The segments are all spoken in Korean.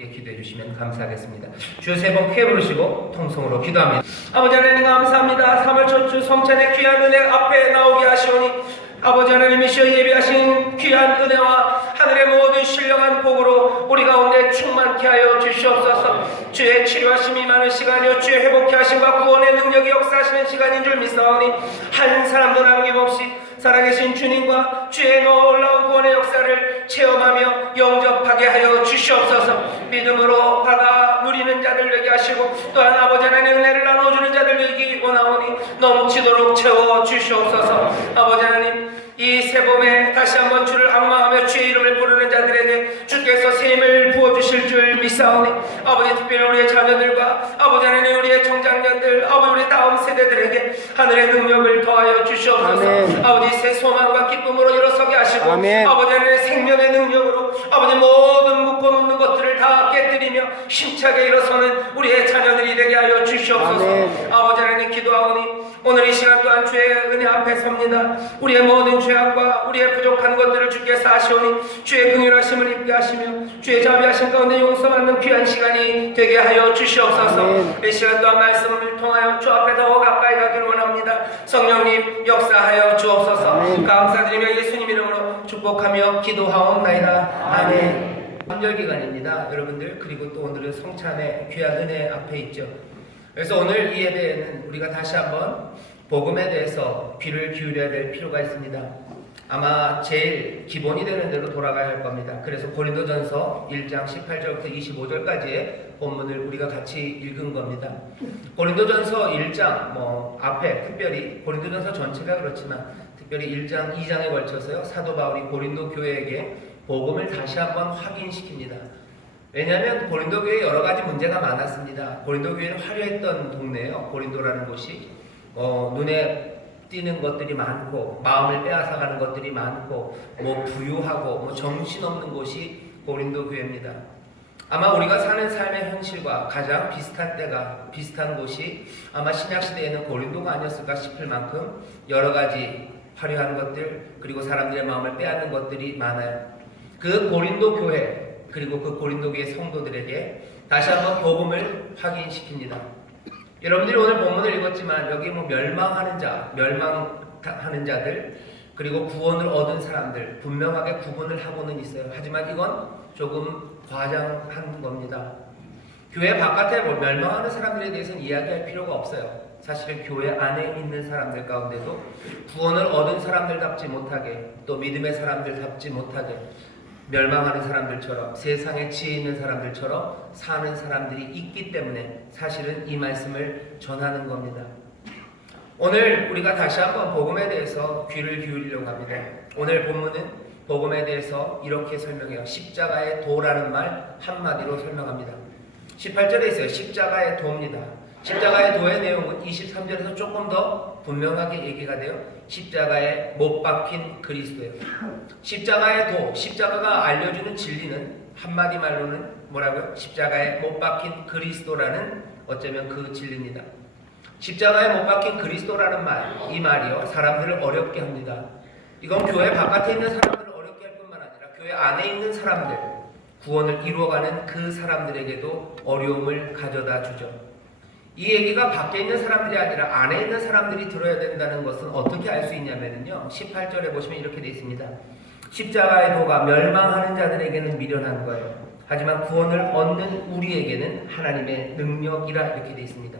함께 기도해 주시면 감사하겠습니다. 주 세 번 크게 부르시고 통성으로 기도합니다. 아버지 하나님 감사합니다. 3월 첫 주 성찬의 귀한 은혜 앞에 나오게 하시오니 아버지 하나님이시여 예비하신 귀한 은혜와 하늘의 모든 신령한 복으로 우리 가운데 충만케 하여 주시옵소서. 주의 치료하심이 많은 시간이요 주의 회복케 하심과 구원의 능력이 역사하시는 시간인 줄 믿사오니 한 사람도 남김없이 살아계신 주님과 주의 놀라운 구원의 역사를 체험하며 영접하게 하여 주시옵소서. 믿음으로 받아 누리는 자들 되게 하시고 또한 아버지 하나님의 은혜를 나눠주는 자들 되기 원하오니 넘치도록 채워 주시옵소서. 아버지 하나님 이 새봄에 다시 한번 주를 악망하며 주의 이름을 부르는 자들에게 주께서 새 힘을 부어주실 줄 믿사오니 아버지 특별히 우리의 자녀들과 아버지 하나님 우리의 청장년들 아버지 우리 다음 세대들에게 하늘의 능력을 더하여 주시옵소서. 아멘. 아버지 새 소망과 기쁨으로 일어서게 하시고 아멘. 아버지 하나님의 생명의 능력으로 아버지 모든 묶어놓는 것들을 다 깨뜨리며 힘차게 일어서는 우리의 자녀들이 되게 하여 주시옵소서. 아멘. 아버지 하나님 기도하오니 오늘 이 시간 또한 주의 은혜 앞에 섭니다. 우리의 모든 죄악과 우리의 부족한 것들을 주께서 아시오니 주의 긍휼하심을 입게 하시며 주의 자비하심 가운데 용서받는 귀한 시간이 되게 하여 주시옵소서. 아멘. 이 시간 또한 말씀을 통하여 주 앞에 더 가까이 가길 원합니다. 성령님 역사하여 주옵소서. 아멘. 감사드리며 예수님 이름으로 축복하며 기도하옵나이다. 아멘. 3절 기간입니다. 여러분들 그리고 또 오늘은 성찬의 귀한 은혜 앞에 있죠. 그래서 오늘 이 예배에는 우리가 다시 한번 복음에 대해서 귀를 기울여야 될 필요가 있습니다. 아마 제일 기본이 되는 대로 돌아가야 할 겁니다. 그래서 고린도전서 1장 18절부터 25절까지의 본문을 우리가 같이 읽은 겁니다. 고린도전서 1장 앞에 특별히 고린도전서 전체가 그렇지만 특별히 1장 2장에 걸쳐서요 사도 바울이 고린도 교회에게 복음을 다시 한번 확인시킵니다. 왜냐하면 고린도 교회에 여러 가지 문제가 많았습니다. 고린도 교회는 화려했던 동네예요. 고린도라는 곳이 눈에 띄는 것들이 많고 마음을 빼앗아가는 것들이 많고 부유하고 정신없는 곳이 고린도 교회입니다. 아마 우리가 사는 삶의 현실과 가장 비슷한 곳이 아마 신약시대에는 고린도가 아니었을까 싶을 만큼 여러 가지 화려한 것들 그리고 사람들의 마음을 빼앗는 것들이 많아요. 그 고린도 교회 그리고 그 고린도 교회 성도들에게 다시 한번 복음을 확인시킵니다. 여러분들이 오늘 본문을 읽었지만 여기 멸망하는 자들 그리고 구원을 얻은 사람들 분명하게 구분을 하고는 있어요. 하지만 이건 조금 과장한 겁니다. 교회 바깥에 멸망하는 사람들에 대해서는 이야기할 필요가 없어요. 사실은 교회 안에 있는 사람들 가운데도 구원을 얻은 사람들답지 못하게 또 믿음의 사람들답지 못하게 멸망하는 사람들처럼 세상에 지혜 있는 사람들처럼 사는 사람들이 있기 때문에 사실은 이 말씀을 전하는 겁니다. 오늘 우리가 다시 한번 복음에 대해서 귀를 기울이려고 합니다. 오늘 본문은 복음에 대해서 이렇게 설명해요. 십자가의 도라는 말 한마디로 설명합니다. 18절에 있어요. 십자가의 도입니다. 십자가의 도의 내용은 23절에서 조금 더 분명하게 얘기가 돼요. 십자가에 못 박힌 그리스도예요. 십자가의 도, 십자가가 알려주는 진리는 한마디 말로는 뭐라고요? 십자가에 못 박힌 그리스도라는 어쩌면 그 진리입니다. 십자가에 못 박힌 그리스도라는 말, 이 말이요 사람들을 어렵게 합니다. 이건 교회 바깥에 있는 사람들을 어렵게 할 뿐만 아니라 교회 안에 있는 사람들, 구원을 이루어가는 그 사람들에게도 어려움을 가져다 주죠. 이 얘기가 밖에 있는 사람들이 아니라 안에 있는 사람들이 들어야 된다는 것은 어떻게 알 수 있냐면요 18절에 보시면 이렇게 되어 있습니다. 십자가의 도가 멸망하는 자들에게는 미련한 거예요. 하지만 구원을 얻는 우리에게는 하나님의 능력이라 이렇게 되어 있습니다.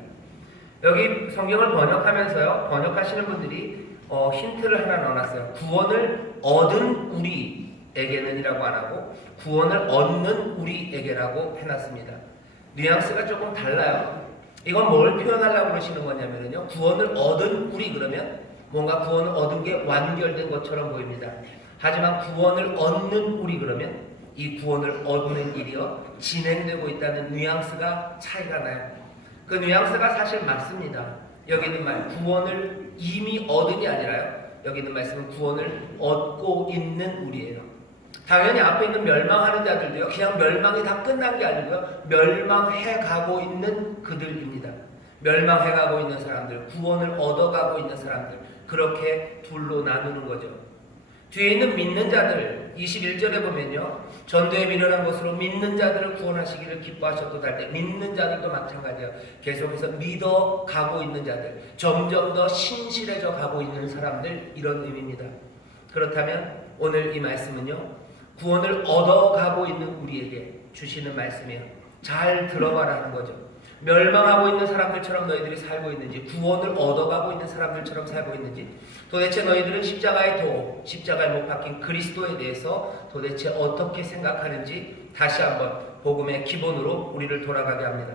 여기 성경을 번역하면서요 번역하시는 분들이 힌트를 하나 넣어놨어요. 구원을 얻은 우리에게는 이라고 안 하고 구원을 얻는 우리에게라고 해놨습니다. 뉘앙스가 조금 달라요. 이건 뭘 표현하려고 그러시는 거냐면요 구원을 얻은 우리 그러면 뭔가 구원을 얻은 게 완결된 것처럼 보입니다. 하지만 구원을 얻는 우리 그러면 이 구원을 얻는 일이요 진행되고 있다는 뉘앙스가 차이가 나요. 그 뉘앙스가 사실 맞습니다. 여기 있는 말 구원을 이미 얻은이 아니라요 여기 있는 말씀은 구원을 얻고 있는 우리예요. 당연히 앞에 있는 멸망하는 자들도요 그냥 멸망이 다 끝난 게 아니고요 멸망해 가고 있는 그들입니다. 멸망해 가고 있는 사람들, 구원을 얻어가고 있는 사람들, 그렇게 둘로 나누는 거죠. 뒤에 있는 믿는 자들 21절에 보면요 전도에 미련한 것으로 믿는 자들을 구원하시기를 기뻐하셨도다 할 때 믿는 자들도 마찬가지예요. 계속해서 믿어 가고 있는 자들, 점점 더 신실해져 가고 있는 사람들, 이런 의미입니다. 그렇다면 오늘 이 말씀은요, 구원을 얻어가고 있는 우리에게 주시는 말씀이에요. 잘 들어봐라 하는 거죠. 멸망하고 있는 사람들처럼 너희들이 살고 있는지, 구원을 얻어가고 있는 사람들처럼 살고 있는지, 도대체 너희들은 십자가의 도, 십자가에 못 박힌 그리스도에 대해서 도대체 어떻게 생각하는지 다시 한번 복음의 기본으로 우리를 돌아가게 합니다.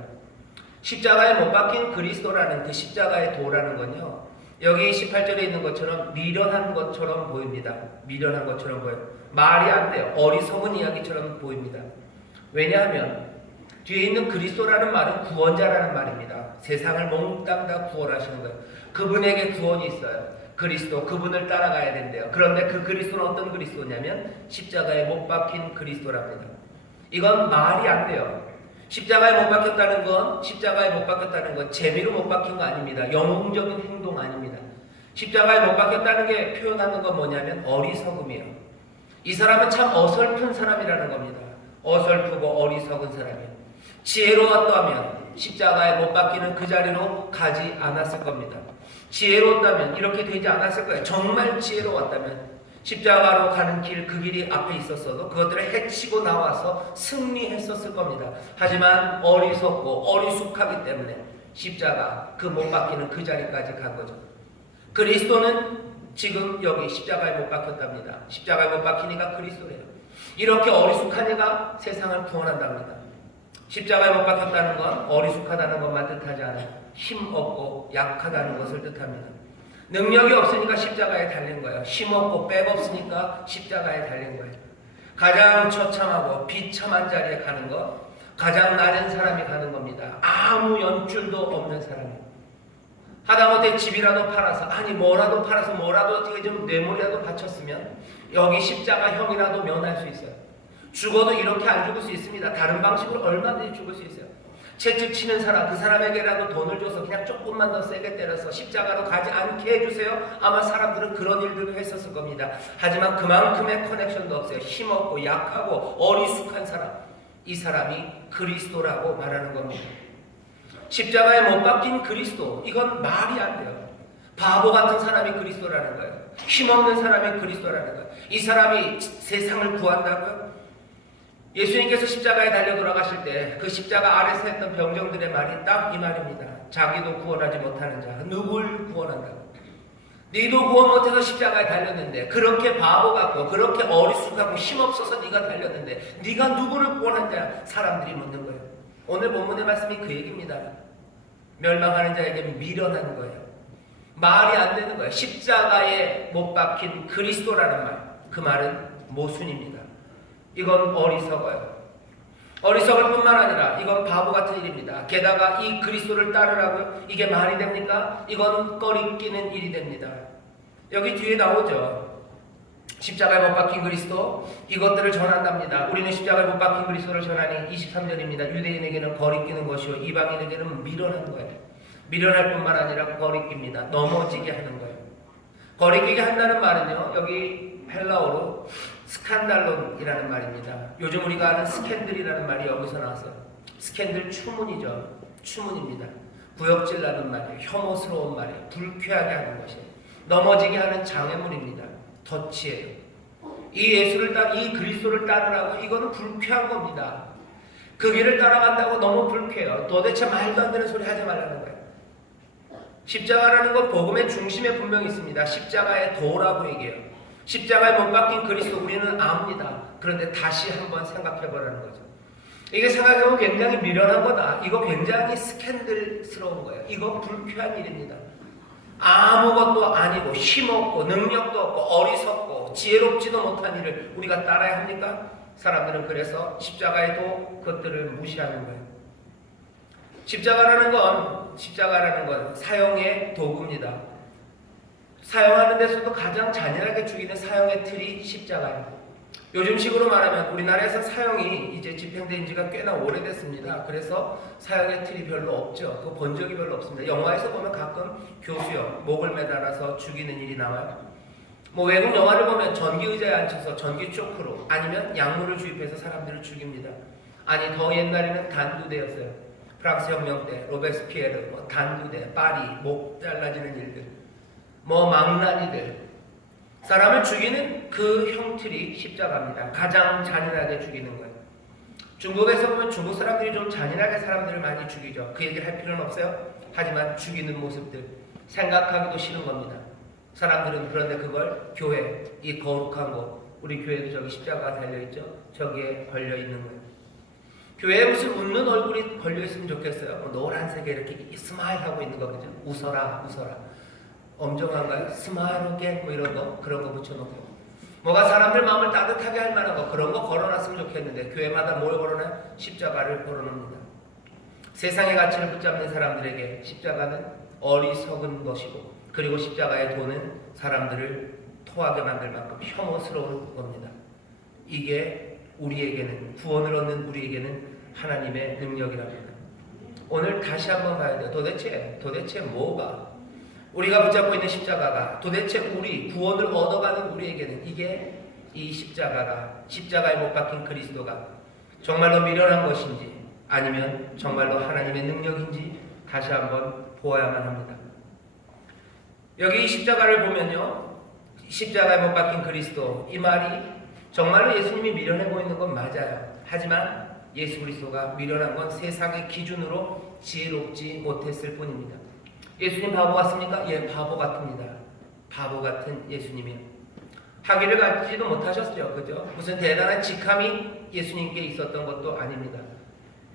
십자가에 못 박힌 그리스도라는 그 십자가의 도라는 건요, 여기 18절에 있는 것처럼 미련한 것처럼 보입니다. 미련한 것처럼 보여요. 말이 안 돼요. 어리석은 이야기처럼 보입니다. 왜냐하면 뒤에 있는 그리스도라는 말은 구원자라는 말입니다. 세상을 몽땅 다 구원하시는 거예요. 그분에게 구원이 있어요. 그리스도, 그분을 따라가야 된대요. 그런데 그 그리스도는 어떤 그리스도냐면 십자가에 못 박힌 그리스도랍니다. 이건 말이 안 돼요. 십자가에 못 박혔다는 건 재미로 못 박힌 거 아닙니다. 영웅적인 행동 아닙니다. 십자가에 못 박혔다는 게 표현하는 건 뭐냐면 어리석음이에요. 이 사람은 참 어설픈 사람이라는 겁니다. 어설프고 어리석은 사람이에요. 지혜로웠다면 십자가에 못 박히는 그 자리로 가지 않았을 겁니다. 지혜로웠다면 이렇게 되지 않았을 거예요. 정말 지혜로웠다면 십자가로 가는 길, 그 길이 앞에 있었어도 그것들을 해치고 나와서 승리했었을 겁니다. 하지만 어리석고 어리숙하기 때문에 십자가, 그 못 박히는 그 자리까지 간 거죠. 그리스도는 지금 여기 십자가에 못 박혔답니다. 십자가에 못 박히니까 그리스도래요. 이렇게 어리숙한 이가 세상을 구원한답니다. 십자가에 못 박혔다는 건 어리숙하다는 것만 뜻하지 않아요. 힘없고 약하다는 것을 뜻합니다. 능력이 없으니까 십자가에 달린 거예요. 힘없고 백 없으니까 십자가에 달린 거예요. 가장 처참하고 비참한 자리에 가는 것, 가장 낮은 사람이 가는 겁니다. 아무 연줄도 없는 사람이에요. 하다못해 집이라도 팔아서, 뭐라도 팔아서 뭐라도 어떻게 좀 뇌물이라도 바쳤으면 여기 십자가형이라도 면할 수 있어요. 죽어도 이렇게 안 죽을 수 있습니다. 다른 방식으로 얼마든지 죽을 수 있어요. 채찍 치는 사람, 그 사람에게라도 돈을 줘서 그냥 조금만 더 세게 때려서 십자가로 가지 않게 해주세요. 아마 사람들은 그런 일들을 했었을 겁니다. 하지만 그만큼의 커넥션도 없어요. 힘없고 약하고 어리숙한 사람, 이 사람이 그리스도라고 말하는 겁니다. 십자가에 못 박힌 그리스도, 이건 말이 안 돼요. 바보 같은 사람이 그리스도라는 거예요. 힘없는 사람이 그리스도라는 거예요. 이 사람이 세상을 구한다고요? 예수님께서 십자가에 달려 돌아가실 때 그 십자가 아래서 했던 병정들의 말이 딱 이 말입니다. 자기도 구원하지 못하는 자, 누굴 구원한다고? 너도 구원 못해서 십자가에 달렸는데, 그렇게 바보 같고 그렇게 어리숙하고 힘없어서 네가 달렸는데 네가 누구를 구원한 자? 사람들이 묻는 거예요. 오늘 본문의 말씀이 그 얘기입니다. 멸망하는 자에게 미련한 거예요. 말이 안 되는 거예요. 십자가에 못 박힌 그리스도라는 말, 그 말은 모순입니다. 이건 어리석어요. 어리석을 뿐만 아니라 이건 바보 같은 일입니다. 게다가 이 그리스도를 따르라고요? 이게 말이 됩니까? 이건 꺼리끼는 일이 됩니다. 여기 뒤에 나오죠. 십자가에 못 박힌 그리스도, 이것들을 전한답니다. 우리는 십자가에 못 박힌 그리스도를 전하니 23절입니다. 유대인에게는 거리끼는 것이요 이방인에게는 미련한 거예요. 미련할 뿐만 아니라 거리낍니다. 넘어지게 하는 거예요. 거리끼게 한다는 말은요, 여기 헬라어로 스칸달론이라는 말입니다. 요즘 우리가 아는 스캔들이라는 말이 여기서 나왔어요. 스캔들 추문이죠. 추문입니다. 구역질 나는 말이에요. 혐오스러운 말이에요. 불쾌하게 하는 것이에요. 넘어지게 하는 장애물입니다. 덫이에요. 이 그리스도를 따르라고, 이거는 불쾌한 겁니다. 그 길을 따라간다고 너무 불쾌해요. 도대체 말도 안 되는 소리 하지 말라는 거예요. 십자가라는 건 복음의 중심에 분명히 있습니다. 십자가의 도라고 얘기해요. 십자가에 못 박힌 그리스도 우리는 압니다. 그런데 다시 한번 생각해보라는 거죠. 이게 생각해보면 굉장히 미련한 거다. 이거 굉장히 스캔들스러운 거예요. 이거 불쾌한 일입니다. 아무것도 아니고 힘없고 능력도 없고 어리석고 지혜롭지도 못한 일을 우리가 따라야 합니까? 사람들은 그래서 십자가에도 그것들을 무시하는 거예요. 십자가라는 건 사형의 도구입니다. 사용하는 데서도 가장 잔인하게 죽이는 사형의 틀이 십자가예요. 요즘식으로 말하면 우리나라에서 사형이 이제 집행된 지가 꽤나 오래됐습니다. 그래서 사형의 틀이 별로 없죠. 그거 본 적이 별로 없습니다. 영화에서 보면 가끔 교수형, 목을 매달아서 죽이는 일이 나와요. 뭐 외국 영화를 보면 전기 의자에 앉혀서 전기 쇼크로 아니면 약물을 주입해서 사람들을 죽입니다. 아니 더 옛날에는 단두대였어요. 프랑스 혁명 때 로베스피에르, 뭐 단두대, 파리, 목 잘라지는 일들, 뭐 망나니들, 사람을 죽이는 그 형틀이 십자가입니다. 가장 잔인하게 죽이는 거예요. 중국에서 보면 중국 사람들이 좀 잔인하게 사람들을 많이 죽이죠. 그 얘기를 할 필요는 없어요. 하지만 죽이는 모습들 생각하기도 싫은 겁니다. 사람들은 그런데 그걸 교회, 이 거룩한 곳, 우리 교회도 저기 십자가가 달려있죠. 저기에 걸려있는 거예요. 교회에 무슨 웃는 얼굴이 걸려있으면 좋겠어요. 뭐 노란색에 이렇게 스마일하고 있는 거 그죠? 웃어라 웃어라. 엄정한가요? 스마일하게 뭐 이런 거 그런 거 붙여놓고 뭐가 사람들 마음을 따뜻하게 할 만한 거 그런 거 걸어놨으면 좋겠는데 교회마다 뭘 걸어놔요? 십자가를 걸어놓습니다. 세상의 가치를 붙잡는 사람들에게 십자가는 어리석은 것이고 그리고 십자가의 도는 사람들을 토하게 만들 만큼 혐오스러운 겁니다. 이게 우리에게는 구원을 얻는 우리에게는 하나님의 능력이랍니다. 오늘 다시 한번 봐야 돼요. 도대체 뭐가 우리가 붙잡고 있는 십자가가 도대체 우리 구원을 얻어가는 우리에게는 이게 이 십자가에 못 박힌 그리스도가 정말로 미련한 것인지 아니면 정말로 하나님의 능력인지 다시 한번 보아야만 합니다. 여기 이 십자가를 보면요, 십자가에 못 박힌 그리스도, 이 말이 정말로 예수님이 미련해 보이는 건 맞아요. 하지만 예수 그리스도가 미련한 건 세상의 기준으로 지혜롭지 못했을 뿐입니다. 예수님 바보 같습니까? 예, 바보 같습니다. 바보 같은 예수님이요. 학위를 갖지도 못하셨죠. 그죠? 무슨 대단한 직함이 예수님께 있었던 것도 아닙니다.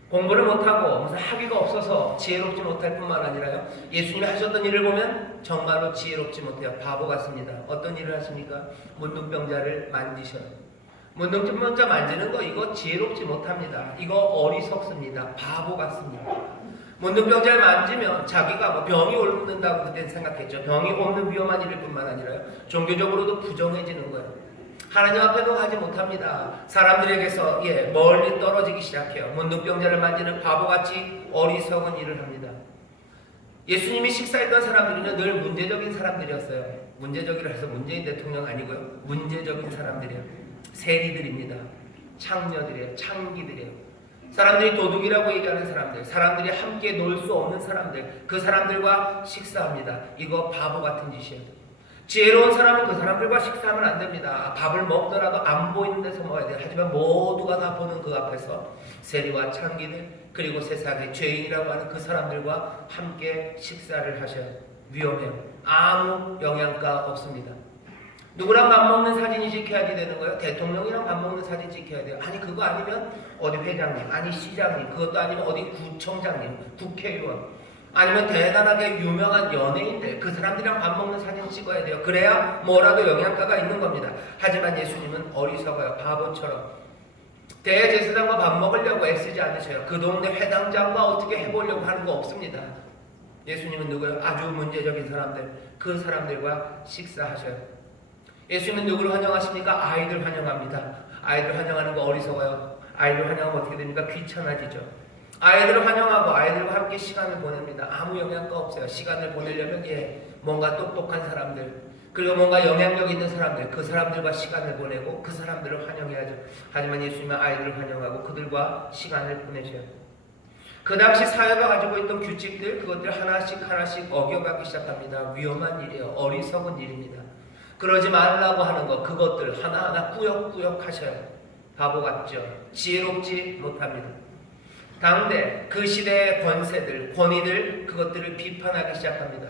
공부를 못하고 무슨 학위가 없어서 지혜롭지 못할 뿐만 아니라요. 예수님이 하셨던 일을 보면 정말로 지혜롭지 못해요. 바보 같습니다. 어떤 일을 하십니까? 문둥병자를 만지셔요. 문둥병자 만지는 거 이거 지혜롭지 못합니다. 이거 어리석습니다. 바보 같습니다. 문둥병자를 만지면 자기가 뭐 병이 옮는다고 그때는 생각했죠. 병이 옮는 위험한 일일 뿐만 아니라요. 종교적으로도 부정해지는 거예요. 하나님 앞에도 가지 못합니다. 사람들에게서 멀리 떨어지기 시작해요. 문둥병자를 만지는 바보같이 어리석은 일을 합니다. 예수님이 식사했던 사람들은요 늘 문제적인 사람들이었어요. 문제적이라 해서 문재인 대통령 아니고요. 문제적인 사람들이에요. 세리들입니다. 창녀들이에요. 창기들이에요. 사람들이 도둑이라고 얘기하는 사람들, 사람들이 함께 놀 수 없는 사람들, 그 사람들과 식사합니다. 이거 바보 같은 짓이에요. 지혜로운 사람은 그 사람들과 식사하면 안 됩니다. 밥을 먹더라도 안 보이는 데서 먹어야 돼요. 하지만 모두가 다 보는 그 앞에서 세리와 창기들 그리고 세상의 죄인이라고 하는 그 사람들과 함께 식사를 하셔요. 위험해요. 아무 영양가 없습니다. 누구랑 밥 먹는 사진이 찍혀야지 되는 거예요? 대통령이랑 밥 먹는 사진 찍혀야 돼요. 아니 그거 아니면 어디 회장님, 아니 시장님, 그것도 아니면 어디 구청장님, 국회의원, 아니면 대단하게 유명한 연예인들, 그 사람들이랑 밥 먹는 사진 찍어야 돼요. 그래야 뭐라도 영양가가 있는 겁니다. 하지만 예수님은 어리석어요. 바보처럼 대제사장과 밥 먹으려고 애쓰지 않으셔요. 그 동네 회당장과 어떻게 해보려고 하는 거 없습니다. 예수님은 누구예요? 아주 문제적인 사람들, 그 사람들과 식사하셔요. 예수님은 누구를 환영하십니까? 아이들 환영합니다. 아이들 환영하는 거 어리석어요. 아이들 환영하면 어떻게 됩니까? 귀찮아지죠. 아이들을 환영하고 아이들과 함께 시간을 보냅니다. 아무 영향가 없어요. 시간을 보내려면 뭔가 똑똑한 사람들 그리고 뭔가 영향력 있는 사람들, 그 사람들과 시간을 보내고 그 사람들을 환영해야죠. 하지만 예수님은 아이들을 환영하고 그들과 시간을 보내셔요. 그 당시 사회가 가지고 있던 규칙들, 그것들 하나씩 어겨가기 시작합니다. 위험한 일이에요. 어리석은 일입니다. 그러지 말라고 하는 것, 그것들 하나하나 꾸역꾸역 하셔요. 바보 같죠. 지혜롭지 못합니다. 당대 그 시대의 권세들, 권위들, 그것들을 비판하기 시작합니다.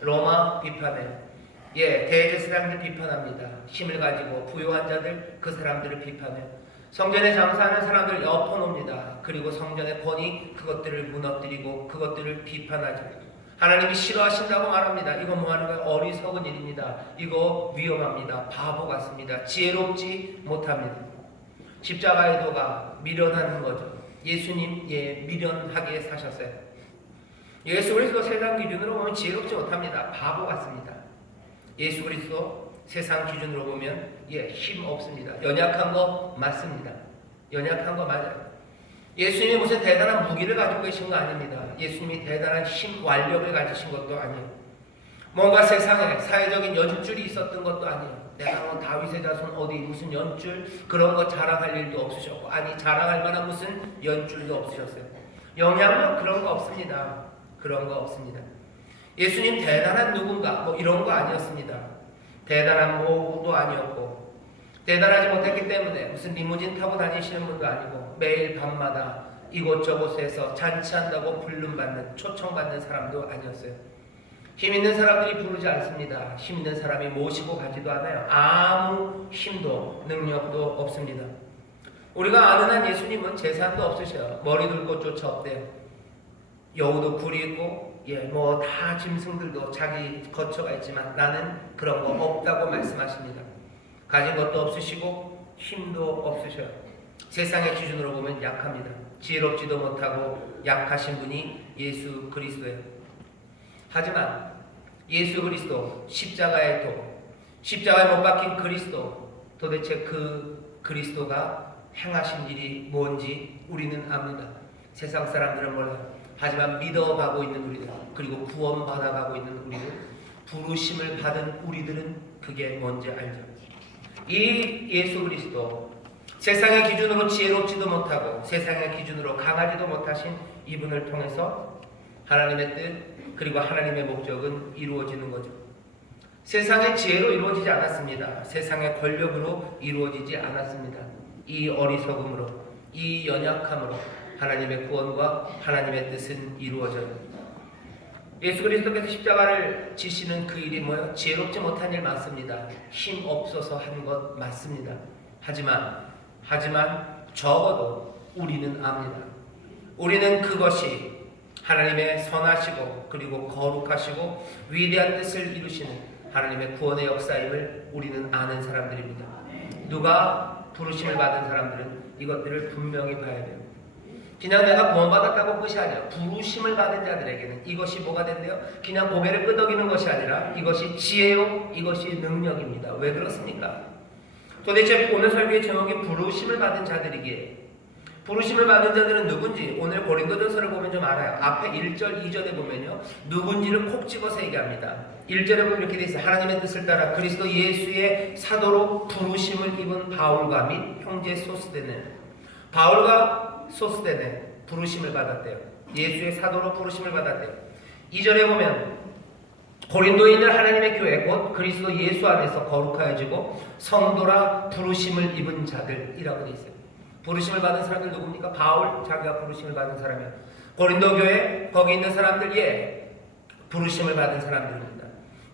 로마 비판해요. 대제사장들 비판합니다. 힘을 가지고 부유한 자들, 그 사람들을 비판해요. 성전에 장사하는 사람들 엎어놓습니다. 그리고 성전의 권위, 그것들을 무너뜨리고 그것들을 비판하죠. 하나님이 싫어하신다고 말합니다. 이거 뭐하는 거예요? 어리석은 일입니다. 이거 위험합니다. 바보 같습니다. 지혜롭지 못합니다. 십자가의 도가 미련하는 거죠. 예수님 미련하게 사셨어요. 예수 그리스도 세상 기준으로 보면 지혜롭지 못합니다. 바보 같습니다. 예수 그리스도 세상 기준으로 보면 힘 없습니다. 연약한 거 맞습니다. 연약한 거 맞아요. 예수님이 무슨 대단한 무기를 가지고 계신 거 아닙니다. 예수님이 대단한 힘, 완력을 가지신 것도 아니에요. 뭔가 세상에 사회적인 여집줄이 있었던 것도 아니에요. 내가 뭐 다윗의 자손 어디 무슨 연줄 그런 거 자랑할 일도 없으셨고, 아니 자랑할 만한 무슨 연줄도 없으셨어요. 영향력 그런 거 없습니다. 그런 거 없습니다. 예수님 대단한 누군가 뭐 이런 거 아니었습니다. 대단한 모도 아니었고, 대단하지 못했기 때문에 무슨 리무진 타고 다니시는 분도 아니고, 매일 밤마다 이곳저곳에서 잔치한다고 불름받는, 초청받는 사람도 아니었어요. 힘 있는 사람들이 부르지 않습니다. 힘 있는 사람이 모시고 가지도 않아요. 아무 힘도 능력도 없습니다. 우리가 아는 한 예수님은 재산도 없으셔요. 머리 둘 곳조차 없대요. 여우도 굴이 있고, 뭐 다 짐승들도 자기 거처가 있지만 나는 그런 거 없다고 말씀하십니다. 가진 것도 없으시고 힘도 없으셔요. 세상의 기준으로 보면 약합니다. 지혜롭지도 못하고 약하신 분이 예수 그리스도예요. 하지만 예수 그리스도, 십자가의 도, 십자가에 못 박힌 그리스도, 도대체 그 그리스도가 행하신 일이 뭔지 우리는 압니다. 세상 사람들은 몰라요. 하지만 믿어가고 있는 우리들, 그리고 구원받아가고 있는 우리들, 부르심을 받은 우리들은 그게 뭔지 알죠. 이 예수 그리스도, 세상의 기준으로 지혜롭지도 못하고 세상의 기준으로 강하지도 못하신 이분을 통해서 하나님의 뜻, 그리고 하나님의 목적은 이루어지는 거죠. 세상의 지혜로 이루어지지 않았습니다. 세상의 권력으로 이루어지지 않았습니다. 이 어리석음으로, 이 연약함으로 하나님의 구원과 하나님의 뜻은 이루어져요. 예수 그리스도께서 십자가를 지시는 그 일이 뭐예요? 지혜롭지 못한 일 맞습니다. 힘 없어서 한 것 맞습니다. 하지만 적어도 우리는 압니다. 우리는 그것이 하나님의 선하시고 그리고 거룩하시고 위대한 뜻을 이루시는 하나님의 구원의 역사임을 우리는 아는 사람들입니다. 누가 부르심을 받은 사람들은 이것들을 분명히 봐야 돼요. 그냥 내가 구원받았다고 끝이 아니라 부르심을 받은 자들에게는 이것이 뭐가 된대요? 그냥 고개를 끄덕이는 것이 아니라 이것이 지혜요, 이것이 능력입니다. 왜 그렇습니까? 도대체 오늘 설교의 제목이 부르심을 받은 자들이기에, 부르심을 받은 자들은 누군지 오늘 고린도전서를 보면 좀 알아요. 앞에 1절, 2절에 보면요, 누군지를 콕 집어서 얘기합니다. 1절에 보면 이렇게 돼 있어요. 하나님의 뜻을 따라 그리스도 예수의 사도로 부르심을 입은 바울과 및 형제 소스데네. 바울과 소스데네 부르심을 받았대요. 예수의 사도로 부르심을 받았대요. 2절에 보면 고린도에 있는 하나님의 교회 곧 그리스도 예수 안에서 거룩하여지고 성도라 부르심을 입은 자들이라고 되어 있어요. 부르심을 받은 사람들 누굽니까? 바울, 자기가 부르심을 받은 사람이에요. 고린도 교회 거기 있는 사람들, 부르심을 받은 사람들입니다.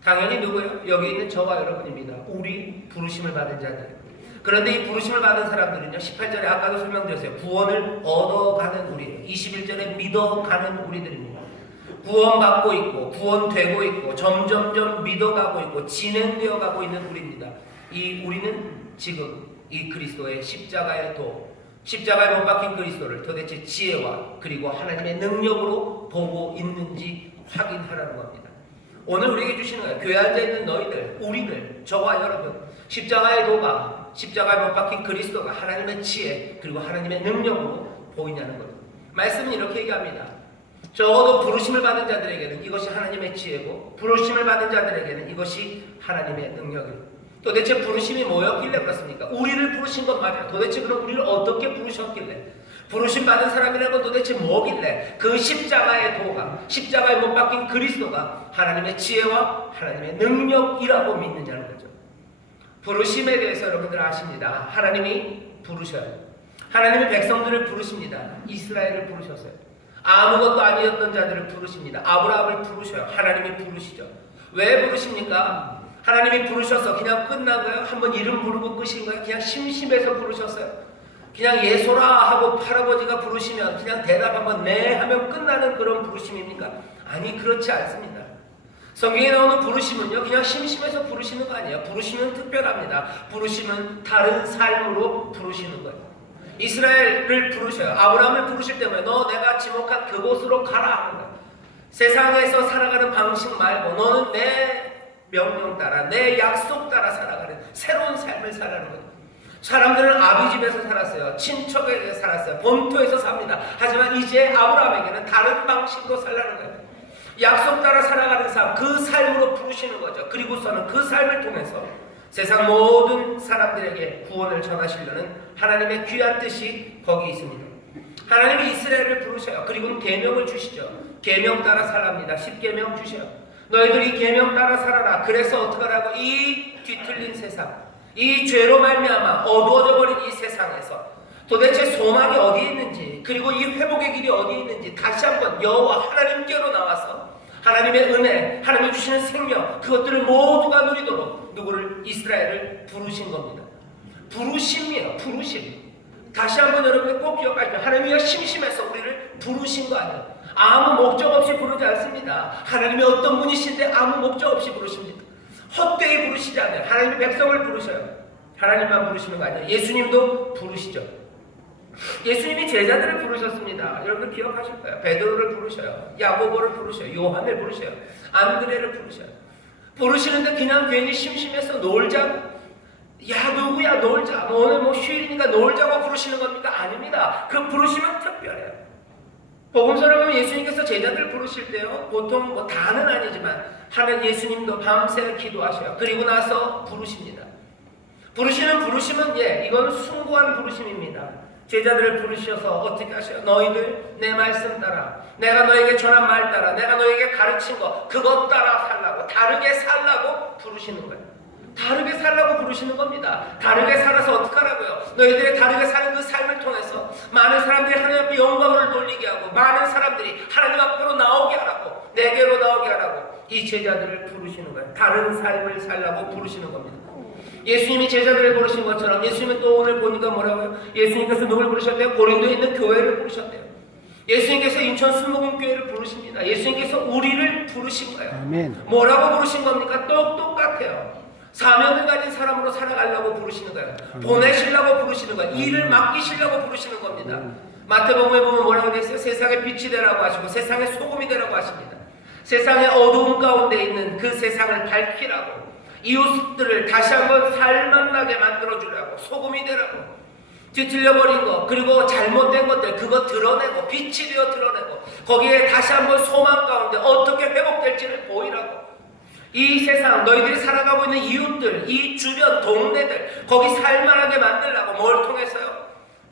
당연히 누구예요? 여기 있는 저와 여러분입니다. 우리 부르심을 받은 자들. 그런데 이 부르심을 받은 사람들은요, 18절에 아까도 설명드렸어요. 구원을 얻어가는 우리, 21절에 믿어가는 우리들입니다. 구원받고 있고 구원되고 있고 점점점 믿어가고 있고 진행되어 가고 있는 우리입니다. 이 우리는 지금 이 그리스도의 십자가의 도, 십자가에 못 박힌 그리스도를 도대체 지혜와 그리고 하나님의 능력으로 보고 있는지 확인하라는 겁니다. 오늘 우리에게 주시는 거예요. 교회 앉아있는 너희들, 우리들, 저와 여러분, 십자가의 도가, 십자가에 못 박힌 그리스도가 하나님의 지혜 그리고 하나님의 능력으로 보이냐는 거죠. 말씀은 이렇게 얘기합니다. 적어도 부르심을 받은 자들에게는 이것이 하나님의 지혜고, 부르심을 받은 자들에게는 이것이 하나님의 능력이에요. 도대체 부르심이 뭐였길래 그렇습니까? 우리를 부르신 것 맞아요. 도대체 그럼 우리를 어떻게 부르셨길래? 부르심 받은 사람이라는 건 도대체 뭐길래? 그 십자가의 도가, 십자가에 못 박힌 그리스도가 하나님의 지혜와 하나님의 능력이라고 믿느냐는 거죠. 부르심에 대해서 여러분들 아십니다. 하나님이 부르셔요. 하나님이 백성들을 부르십니다. 이스라엘을 부르셨어요. 아무것도 아니었던 자들을 부르십니다. 아브라함을 부르셔요. 하나님이 부르시죠. 왜 부르십니까? 하나님이 부르셔서 그냥 끝난 거예요? 한번 이름 부르고 끝인 거예요? 그냥 심심해서 부르셨어요? 그냥 예소라 하고 할아버지가 부르시면 그냥 대답 한번 네 하면 끝나는 그런 부르심입니까? 아니, 그렇지 않습니다. 성경에 나오는 부르심은요, 그냥 심심해서 부르시는 거 아니에요. 부르심은 특별합니다. 부르심은 다른 삶으로 부르시는 거예요. 이스라엘을 부르셔요. 아브라함을 부르실 때문에 너 내가 지목한 그곳으로 가라 하는 거예요. 세상에서 살아가는 방식 말고 너는 내 명령 따라, 내 약속 따라 살아가는 새로운 삶을 살아가는 거예요. 사람들은 아비 집에서 살았어요. 친척에게 살았어요. 본토에서 삽니다. 하지만 이제 아브라함에게는 다른 방식으로 살라는 거예요. 약속 따라 살아가는 삶, 그 삶으로 부르시는 거죠. 그리고서는 그 삶을 통해서 세상 모든 사람들에게 구원을 전하시려는 하나님의 귀한 뜻이 거기 있습니다. 하나님이 이스라엘을 부르셔요. 그리고 계명을 주시죠. 계명 따라 살랍니다. 10계명 주셔요. 너희들이 계명 따라 살아라. 그래서 어떡하라고? 이 뒤틀린 세상, 이 죄로 말미암아 어두워져 버린 이 세상에서 도대체 소망이 어디에 있는지, 그리고 이 회복의 길이 어디에 있는지 다시 한번 여호와 하나님께로 나와서 하나님의 은혜, 하나님이 주시는 생명, 그것들을 모두가 누리도록 누구를? 이스라엘을 부르신 겁니다. 부르심이에요. 부르심. 다시 한번 여러분이 꼭 기억하십시오. 하나님이 심심해서 우리를 부르신 거 아니에요. 아무 목적 없이 부르지 않습니다. 하나님이 어떤 분이신데 아무 목적 없이 부르십니다. 헛되이 부르시지 않아요. 하나님이 백성을 부르셔요. 하나님만 부르시는 거 아니에요. 예수님도 부르시죠. 예수님이 제자들을 부르셨습니다. 여러분들 기억하실 거예요. 베드로를 부르셔요. 야고보를 부르셔요. 요한을 부르셔요. 안드레를 부르셔요. 부르시는데 그냥 괜히 심심해서 놀자고, 야 누구야 놀자, 오늘 뭐 휴일이니까 놀자고 부르시는 겁니까? 아닙니다. 그 부르심은 특별해요. 복음서를 보면 예수님께서 제자들 부르실 때요, 보통 뭐 다는 아니지만 하는 예수님도 밤새 기도하셔요. 그리고 나서 부르십니다. 부르시는 부르심은 이건 숭고한 부르심입니다. 제자들을 부르셔서 어떻게 하셔요? 너희들 내 말씀 따라, 내가 너에게 전한 말 따라, 내가 너에게 가르친 거 그것 따라 살라고, 다르게 살라고 부르시는 거예요. 다르게 살라고 부르시는 겁니다. 다르게 살아서 어떡하라고요? 너희들이 다르게 사는 그 삶을 통해서 많은 사람들이 하나님 앞에 영광을 돌리게 하고, 많은 사람들이 하나님 앞으로 나오게 하라고, 내게로 나오게 하라고 이 제자들을 부르시는 거예요. 다른 삶을 살라고 부르시는 겁니다. 예수님이 제자들을 부르신 것처럼 예수님은 또 오늘 보니까 뭐라고요? 예수님께서 누굴 부르셨대요? 고린도에 있는 교회를 부르셨대요. 예수님께서 인천 순복음교회를 부르십니다. 예수님께서 우리를 부르신 거예요. 아멘. 뭐라고 부르신 겁니까? 똑같아요. 사명을 가진 사람으로 살아가려고 부르시는 거예요. 보내시려고 부르시는 거예요. 일을 맡기시려고 부르시는 겁니다. 마태복음에 보면 뭐라고 되어 있어요? 세상의 빛이 되라고 하시고 세상의 소금이 되라고 하십니다. 세상의 어두움 가운데 있는 그 세상을 밝히라고, 이웃들을 다시 한번 살만나게 만들어주라고, 소금이 되라고, 뒤틀려버린 것, 그리고 잘못된 것들 그거 드러내고, 빛이 되어 드러내고, 거기에 다시 한번 소망 가운데 어떻게 회복될지를 보이라고, 이 세상 너희들이 살아가고 있는 이웃들, 이 주변 동네들 거기 살만하게 만들라고. 뭘 통해서요?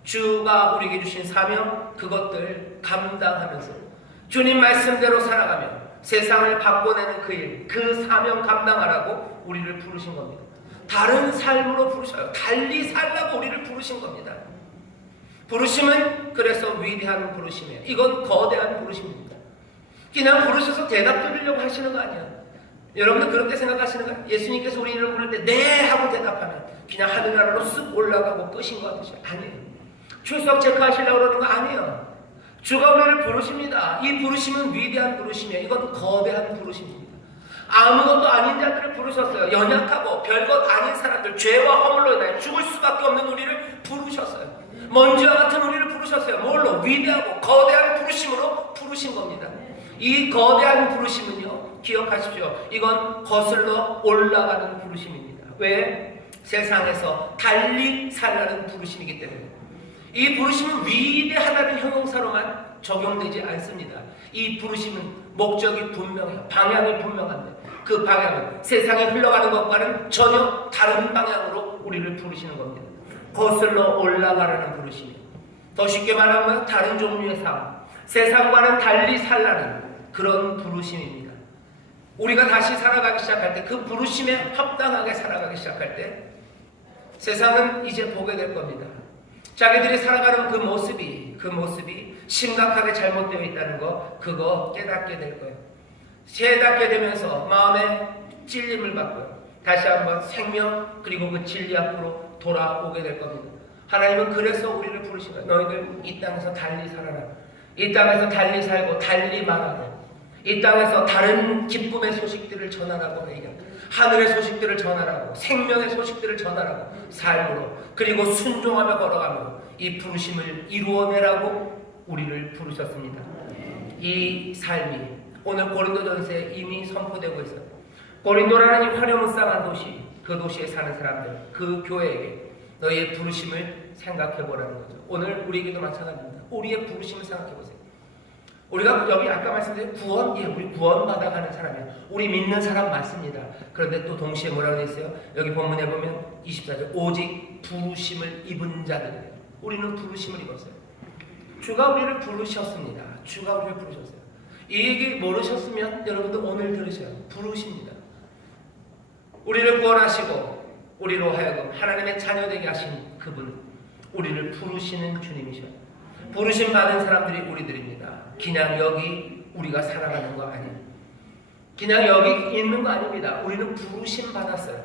주가 우리에게 주신 사명, 그것들 감당하면서 주님 말씀대로 살아가며 세상을 바꿔내는 그 일, 그 사명 감당하라고 우리를 부르신 겁니다. 다른 삶으로 부르셔요. 달리 살라고 우리를 부르신 겁니다. 부르심은 그래서 위대한 부르심이에요. 이건 거대한 부르심입니다. 그냥 부르셔서 대답 드리려고 하시는 거 아니에요. 여러분들 그렇게 생각하시는 거예요? 예수님께서 우리 이름을 부를 때 네 하고 대답하면 그냥 하늘나라로 쓱 올라가고 끝인 것 같으셔요. 아니에요. 출석 체크하시려고 그러는 거 아니에요. 주가 우리를 부르십니다. 이 부르심은 위대한 부르심이에요. 이건 거대한 부르심입니다. 아무것도 아닌 자들을 부르셨어요. 연약하고 별것 아닌 사람들, 죄와 허물로 인하여 죽을 수밖에 없는 우리를 부르셨어요. 먼지와 같은 우리를 부르셨어요. 뭘로? 위대하고 거대한 부르심으로 부르신 겁니다. 이 거대한 부르심은요, 기억하십시오. 이건 거슬러 올라가는 부르심입니다. 왜? 세상에서 달리 살라는 부르심이기 때문에. 이 부르심은 위대하다는 형용사로만 적용되지 않습니다. 이 부르심은 목적이 분명해요. 방향이 분명한데 그 방향은 세상에 흘러가는 것과는 전혀 다른 방향으로 우리를 부르시는 겁니다. 거슬러 올라가라는 부르심이에요. 더 쉽게 말하면 다른 종류의 삶, 세상과는 달리 살라는 그런 부르심입니다. 우리가 다시 살아가기 시작할 때, 그 부르심에 합당하게 살아가기 시작할 때 세상은 이제 보게 될 겁니다. 자기들이 살아가는 그 모습이 심각하게 잘못되어 있다는 거, 그거 깨닫게 될 거예요. 깨닫게 되면서 마음에 찔림을 받고요. 다시 한번 생명 그리고 그 진리 앞으로 돌아오게 될 겁니다. 하나님은 그래서 우리를 부르신 거예요. 너희들 이 땅에서 달리 살아라. 이 땅에서 달리 살고 달리 말하고, 이 땅에서 다른 기쁨의 소식들을 전하라고 얘기합니다. 하늘의 소식들을 전하라고, 생명의 소식들을 전하라고, 삶으로, 그리고 순종하며 걸어가며 이 부르심을 이루어내라고 우리를 부르셨습니다. 이 삶이 오늘 고린도전서에 이미 선포되고 있어요. 고린도라는 이 화려무쌍한 도시, 그 도시에 사는 사람들, 그 교회에게 너희의 부르심을 생각해 보라는 거죠. 오늘 우리에게도 마찬가지입니다. 우리의 부르심을 생각해 보세요. 우리가 여기 아까 말씀드린 구원, 예, 우리 구원받아 가는 사람이에요. 우리 믿는 사람 맞습니다. 그런데 또 동시에 뭐라고 되어 있어요? 여기 본문에 보면 24절, 오직 부르심을 입은 자들이에요. 우리는 부르심을 입었어요. 주가 우리를 부르셨습니다. 주가 우리를 부르셨어요. 이 얘기 모르셨으면 여러분도 오늘 들으셔요. 부르십니다. 우리를 구원하시고 우리로 하여금 하나님의 자녀되게 하신 그분, 우리를 부르시는 주님이셔요. 부르심 받은 사람들이 우리들입니다. 그냥 여기 우리가 살아가는 거 아니에요. 그냥 여기 있는 거 아닙니다. 우리는 부르심 받았어요.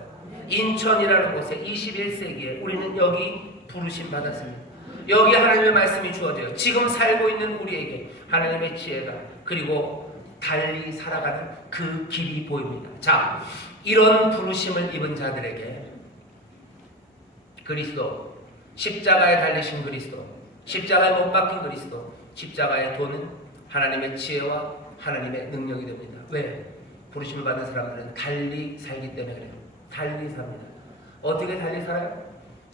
인천이라는 곳에 21세기에 우리는 여기 부르심 받았습니다. 여기 하나님의 말씀이 주어져요. 지금 살고 있는 우리에게 하나님의 지혜가, 그리고 달리 살아가는 그 길이 보입니다. 자, 이런 부르심을 입은 자들에게 그리스도, 십자가에 달리신 그리스도, 십자가에 못 박힌 그리스도, 십자가의 도는 하나님의 지혜와 하나님의 능력이 됩니다. 왜? 부르심을 받은 사람들은 달리 살기 때문에 그래요. 달리 삽니다. 어떻게 달리 살아요?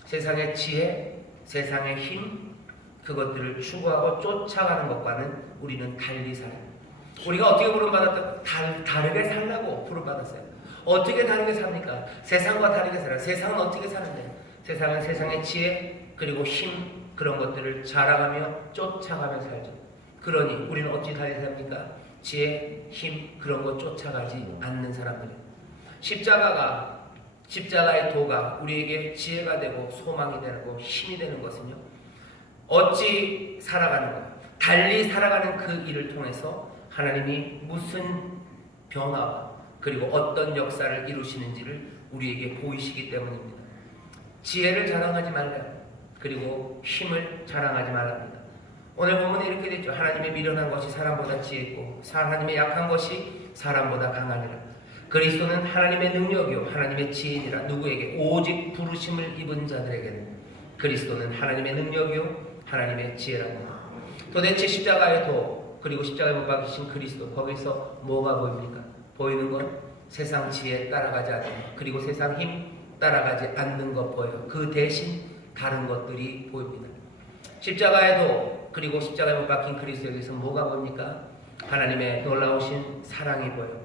세상의 지혜, 세상의 힘, 그것들을 추구하고 쫓아가는 것과는 우리는 달리 살아요. 우리가 어떻게 부름받았다? 다르게 살라고 부름받았어요. 어떻게 다르게 삽니까? 세상과 다르게 살아요. 세상은 어떻게 사는데? 세상은 세상의 지혜, 그리고 힘, 그런 것들을 자랑하며 쫓아가며 살죠. 그러니 우리는 어찌 달리 삽니까? 지혜, 힘, 그런 것 쫓아가지 않는 사람들이에요. 십자가의 도가 우리에게 지혜가 되고 소망이 되고 힘이 되는 것은요, 어찌 살아가는가, 달리 살아가는 그 일을 통해서 하나님이 무슨 변화와 그리고 어떤 역사를 이루시는지를 우리에게 보이시기 때문입니다. 지혜를 자랑하지 말라요. 그리고 힘을 자랑하지 말랍니다. 오늘 본문에 이렇게 되죠. 하나님의 미련한 것이 사람보다 지혜있고 하나님의 약한 것이 사람보다 강하니라. 그리스도는 하나님의 능력이요 하나님의 지혜니라. 누구에게? 오직 부르심을 입은 자들에게는 그리스도는 하나님의 능력이요 하나님의 지혜라고. 도대체 십자가의 도, 그리고 십자가에 못 박히신 그리스도, 거기서 뭐가 보입니까? 보이는 건 세상 지혜 따라가지 않는 것, 그리고 세상 힘 따라가지 않는 것 보여요. 그 대신 다른 것들이 보입니다. 십자가의 도, 그리고 십자가에 못 박힌 그리스도에게서 뭐가 보입니까? 하나님의 놀라우신 사랑이 보여요.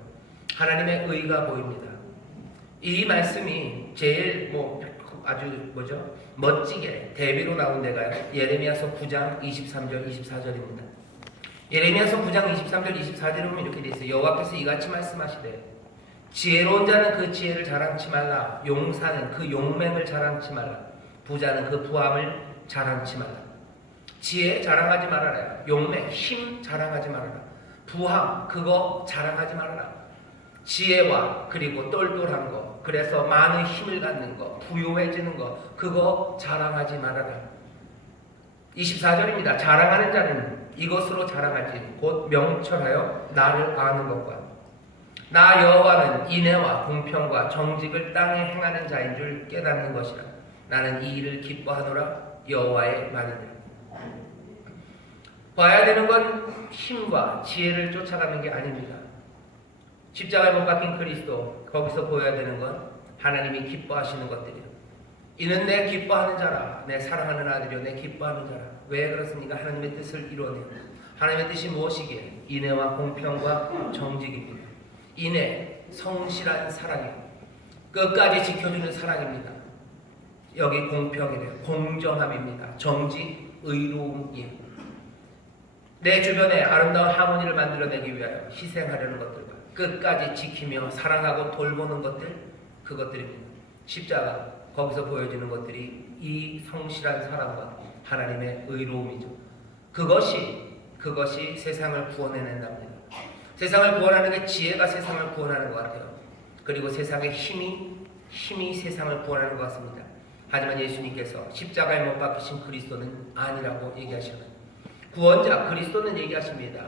하나님의 의가 보입니다. 이 말씀이 제일 아주 멋지게 대비로 나온 데가요, 예레미야서 9장 23절 24절입니다. 예레미야서 9장 23절 24절에 보면 이렇게 되어 있어요. 여호와께서 이같이 말씀하시되 지혜로운 자는 그 지혜를 자랑치 말라. 용사는 그 용맹을 자랑치 말라. 부자는 그 부함을 자랑치 말라. 지혜 자랑하지 말아라. 용맹, 힘 자랑하지 말아라. 부함, 그거 자랑하지 말아라. 지혜와 그리고 똘똘한 거, 그래서 많은 힘을 갖는 거, 부유해지는 거, 그거 자랑하지 말아라. 24절입니다. 자랑하는 자는 이것으로 자랑하지, 곧 명철하여 나를 아는 것과 나 여호와는 인애와 공평과 정직을 땅에 행하는 자인 줄 깨닫는 것이라. 나는 이 일을 기뻐하노라. 여호와의 말이니라. 봐야 되는 건 힘과 지혜를 쫓아가는 게 아닙니다. 십자가에 못 박힌 그리스도, 거기서 보여야 되는 건 하나님이 기뻐하시는 것들이에요. 이는 내 기뻐하는 자라. 내 사랑하는 아들이요 내 기뻐하는 자라. 왜 그렇습니까? 하나님의 뜻을 이루어내요. 하나님의 뜻이 무엇이기에? 인애와 공평과 정직입니다. 인애, 성실한 사랑이에요. 끝까지 지켜주는 사랑입니다. 여기 공평이래요. 공정함입니다. 정직, 의로움이에요. 내 주변에 아름다운 하모니를 만들어내기 위하여 희생하려는 것들과 끝까지 지키며 사랑하고 돌보는 것들, 그것들입니다. 십자가, 거기서 보여지는 것들이 이 성실한 사랑과 하나님의 의로움이죠. 그것이 세상을 구원해낸답니다. 세상을 구원하는 게 지혜가 세상을 구원하는 것 같아요. 그리고 세상의 힘이 세상을 구원하는 것 같습니다. 하지만 예수님께서 십자가에 못 박히신 그리스도는 아니라고 얘기하시는, 구원자 그리스도는 얘기하십니다.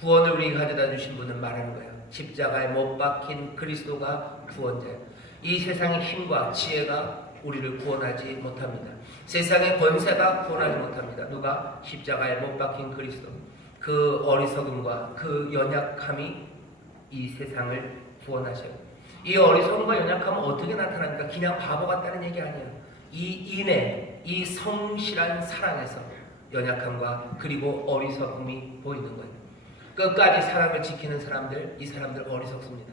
구원을 우리에게 가져다 주신 분은 말하는 거예요. 십자가에 못 박힌 그리스도가 구원자예요. 이 세상의 힘과 지혜가 우리를 구원하지 못합니다. 세상의 권세가 구원하지 못합니다. 누가? 십자가에 못 박힌 그리스도. 그 어리석음과 그 연약함이 이 세상을 구원하셔요. 이 어리석음과 연약함은 어떻게 나타납니까? 그냥 바보 같다는 얘기 아니에요. 이 인애, 이 성실한 사랑에서 연약함과 그리고 어리석음이 보이는 거예요. 끝까지 사랑을 지키는 사람들, 이 사람들 어리석습니다.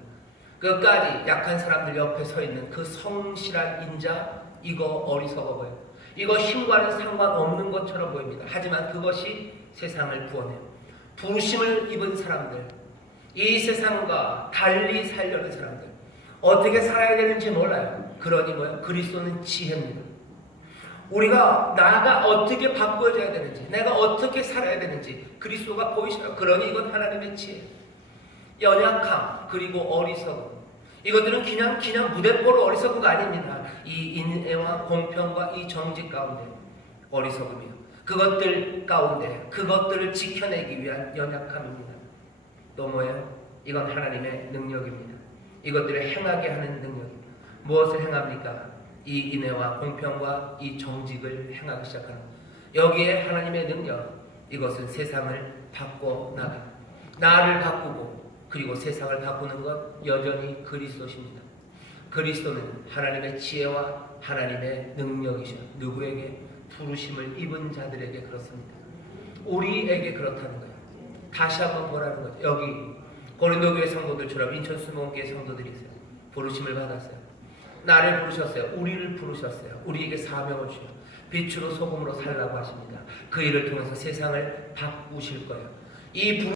끝까지 약한 사람들 옆에 서 있는 그 성실한 인자, 이거 어리석어 보여요. 이거 힘과는 상관없는 것처럼 보입니다. 하지만 그것이 세상을 구원해요. 부르심을 입은 사람들, 이 세상과 달리 살려는 사람들, 어떻게 살아야 되는지 몰라요. 그러니 뭐예요? 그리스도는 지혜입니다. 우리가 나가 어떻게 바꾸어져야 되는지, 내가 어떻게 살아야 되는지 그리스도가 보이시라. 그러니 이건 하나님의 지혜. 연약함 그리고 어리석음, 이것들은 그냥 무대뽀로 어리석은 거 아닙니다. 이 인애와 공평과 이 정직 가운데 어리석음이요. 그것들 가운데 그것들을 지켜내기 위한 연약함입니다. 또 뭐예요? 이건 하나님의 능력입니다. 이것들을 행하게 하는 능력입니다. 무엇을 행합니까? 이 인애와 공평과 이 정직을 행하기 시작하는 것. 여기에 하나님의 능력, 이것은 세상을 바꿔나가, 나를 바꾸고 그리고 세상을 바꾸는 것 여전히 그리스도십니다. 그리스도는 하나님의 지혜와 하나님의 능력이셔. 누구에게? 부르심을 입은 자들에게 그렇습니다. 우리에게 그렇다는 거예요. 다시 한번 뭐라는 거죠? 여기 고린도교회 성도들처럼 인천 수목교회 성도들이 있어요. 부르심을 받았어요. 나를 부르셨어요. 우리를 부르셨어요. 우리에게 사명을 주셔. 빛으로 소금으로 살라고 하십니다. 그 일을 통해서 세상을 바꾸실 거예요. 이